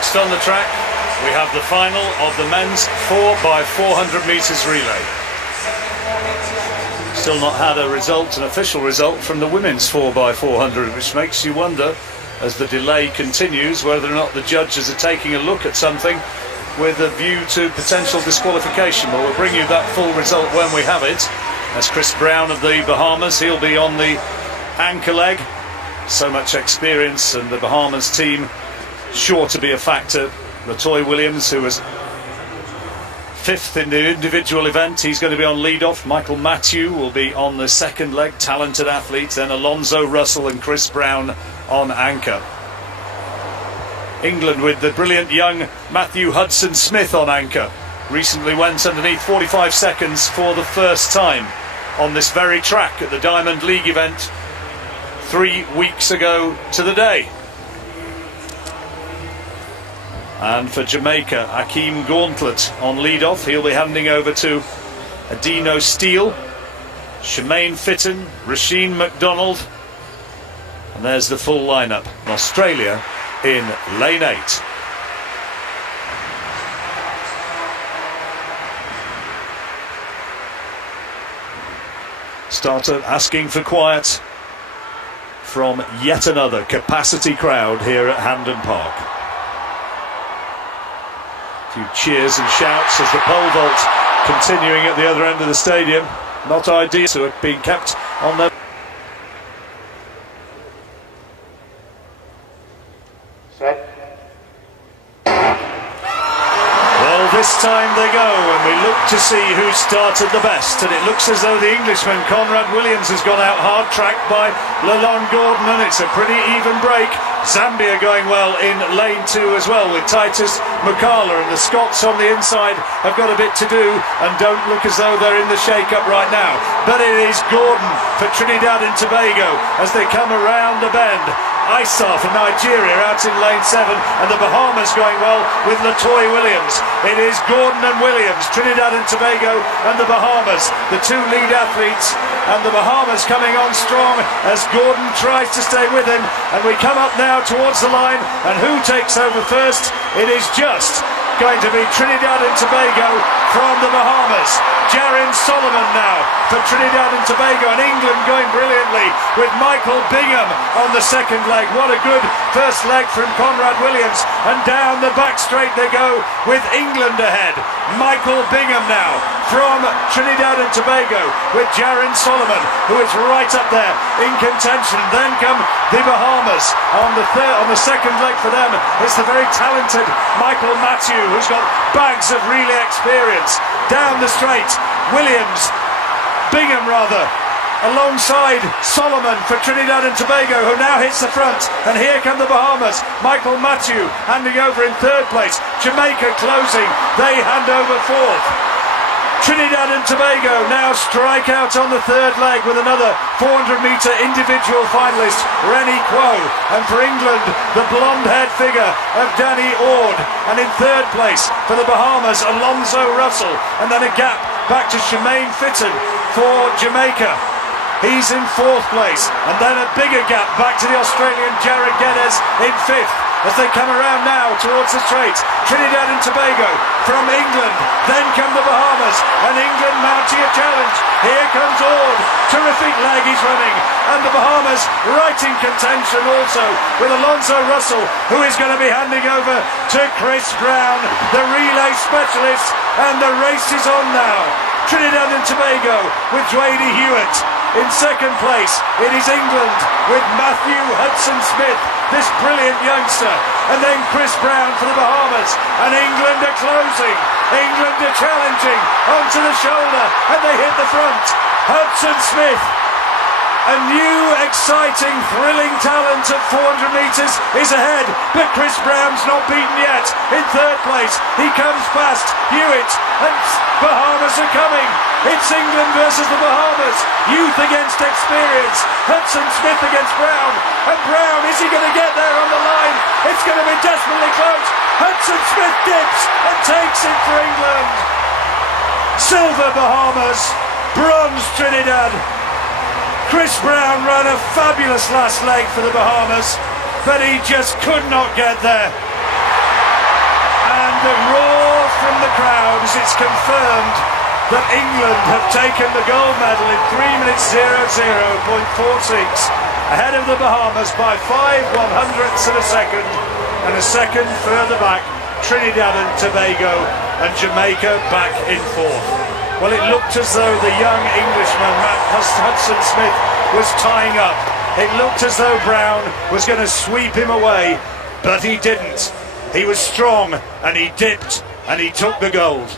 Next on the track, we have the final of the men's 4x400 metres relay. Still not had an official result from the women's 4x400, which makes you wonder, as the delay continues, whether or not the judges are taking a look at something with a view to potential disqualification. But we'll bring you that full result when we have it. As Chris Brown of the Bahamas, he'll be on the anchor leg. So much experience, and the Bahamas team sure to be a factor. Latoy Williams, who was fifth in the individual event, he's going to be on lead-off. Michael Matthew will be on the second leg, talented athlete. Then Alonzo Russell and Chris Brown on anchor. England with the brilliant young Matthew Hudson-Smith on anchor. Recently went underneath 45 seconds for the first time on this very track at the Diamond League event 3 weeks ago to the day. And for Jamaica, Hakeem Gauntlet on lead-off. He'll be handing over to Adino Steele, Shemaine Fitton, Rasheen McDonald. And there's the full lineup. Australia in lane 8. Starter asking for quiet from yet another capacity crowd here at Hampden Park. A few cheers and shouts as the pole vault continuing at the other end of the stadium. Not ideal to have been kept on their... Well, this time they go, and we look to see who started the best, and it looks as though the Englishman Conrad Williams has gone out hard tracked by Leland Gordon, and it's a pretty even break. Zambia going well in lane 2 as well, with Titus Mukala, and the Scots on the inside have got a bit to do and don't look as though they're in the shake-up right now. But it is Gordon for Trinidad and Tobago as they come around the bend. Issa for Nigeria out in lane 7, and the Bahamas going well with Latoy Williams. It is Gordon and Williams, Trinidad and Tobago and the Bahamas, the two lead athletes, and the Bahamas coming on strong as Gordon tries to stay with him. And we come up now towards the line, and who takes over first? It is just going to be Trinidad and Tobago from the Bahamas. Jarin Solomon now for Trinidad and Tobago, and England going brilliantly with Michael Bingham on the second leg. What a good first leg from Conrad Williams, and down the back straight they go with England ahead. Michael Bingham now from Trinidad and Tobago with Jarin Solomon, who is right up there in contention. Then come the Bahamas on the second leg for them. It's the very talented Michael Matthew, who's got bags of relay experience. Down the straight, Bingham alongside Solomon for Trinidad and Tobago, who now hits the front. And here come the Bahamas. Michael Matthew handing over in third place. Jamaica closing, they hand over fourth. Trinidad and Tobago now strike out on the third leg with another 400-metre individual finalist, Rennie Quo. And for England, the blonde-haired figure of Danny Ord. And in third place for the Bahamas, Alonzo Russell. And then a gap back to Shemaine Fitton for Jamaica. He's in fourth place. And then a bigger gap back to the Australian Jared Geddes in fifth. As they come around now towards the straight, Trinidad and Tobago from England, then come the Bahamas, and England mounting a challenge. Here comes Ord, terrific leg he's running, and the Bahamas right in contention also, with Alonzo Russell, who is going to be handing over to Chris Brown, the relay specialist, and the race is on now. Trinidad and Tobago with Dwayne Hewitt. In second place, it is England with Matthew Hudson-Smith, this brilliant youngster, and then Chris Brown for the Bahamas, and England are closing, England are challenging onto the shoulder, and they hit the front. Hudson-Smith, a new, exciting, thrilling talent at 400 metres is ahead, but Chris Brown's not beaten yet. In third place, he comes past Hewitt, and Bahamas are coming. It's England versus the Bahamas, youth against experience. Hudson-Smith against Brown, and Brown, is he going to get there on the line? It's going to be desperately close. Hudson-Smith dips and takes it for England. Silver Bahamas, bronze Trinidad. Chris Brown ran a fabulous last leg for the Bahamas, but he just could not get there. the roar from the crowd as it's confirmed that England have taken the gold medal in 3 minutes 00.46, ahead of the Bahamas by 5/100ths of a second, and a second further back, Trinidad and Tobago, and Jamaica back in fourth. Well, it looked as though the young Englishman, Hudson Smith, was tying up. It looked as though Brown was going to sweep him away, but he didn't. He was strong, and he dipped, and he took the gold.